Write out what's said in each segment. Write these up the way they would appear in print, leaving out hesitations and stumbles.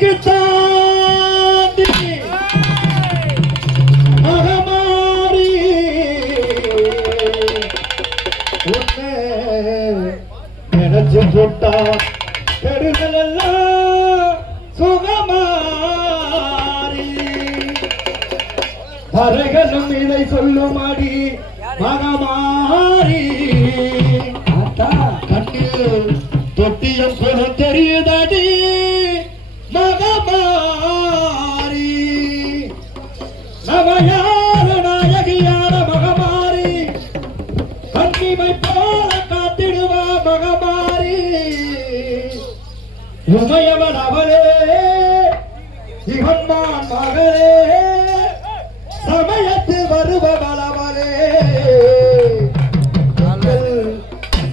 எனக்கு தாண்டி மகமாரி உன்னை நினைச்சு போட்டா கெடுதல் எல்லாம் சுகமாரி பறைகளும் இதை சொல்லுமாடி மகமாரி கண்ணில் தொட்டியம் போல தெரியுதாடி மகமாரி நவையார நாயகியான மகமாரி கண்ணிமை போல காத்திடுவா மகமாரி உமையவன் அவளே இவன்மான் மகளே சமயத்தில் வருபவள் அவளே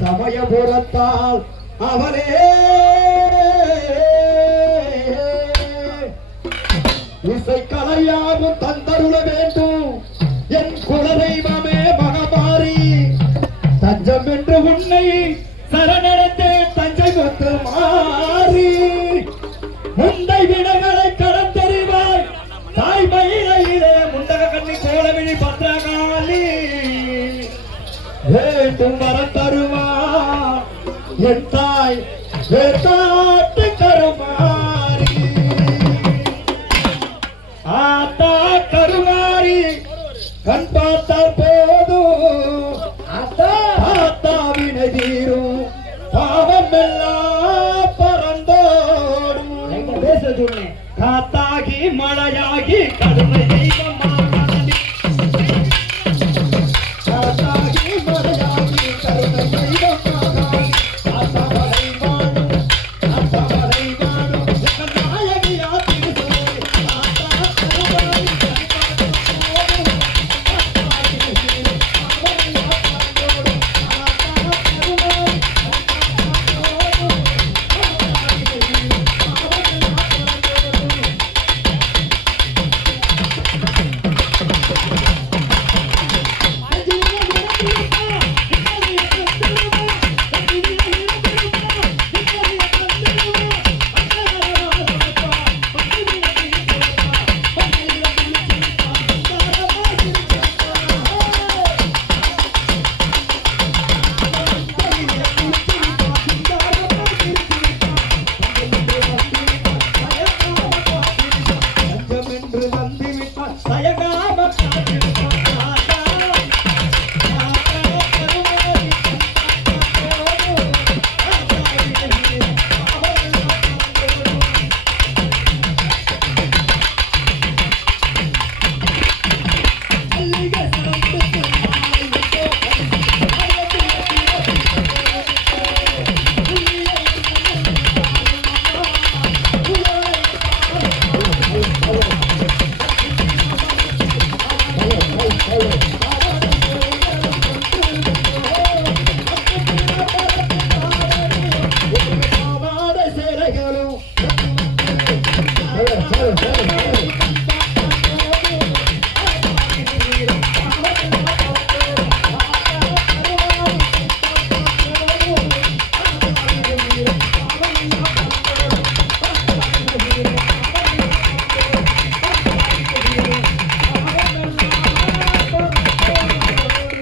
சமயபுரத்தால் அவளே இசை கலையாவும் தந்தருள வேண்டும் என் குலதெய்வமே மகமாரி தஞ்சம் என்று உன்னை சரணடைத்தே தஞ்சை கொத்து மாறி முந்தை வினைகளை கடந்தறிவாய் தாய் மயிலையிலே முண்டக கண்ணி கோலவிழி பத்திரகாளி வேண்டும் வர தருமா என் தாய் வேட்டாட்டு கருமாரி ஆத்தா கருமாரி கண் பார்த்தால் போதும் ஆத்தாவினை தீரும் பாவம் எல்லாம் பறந்தோடும் காத்தாகி மழையாகி கருணை தெய்வம்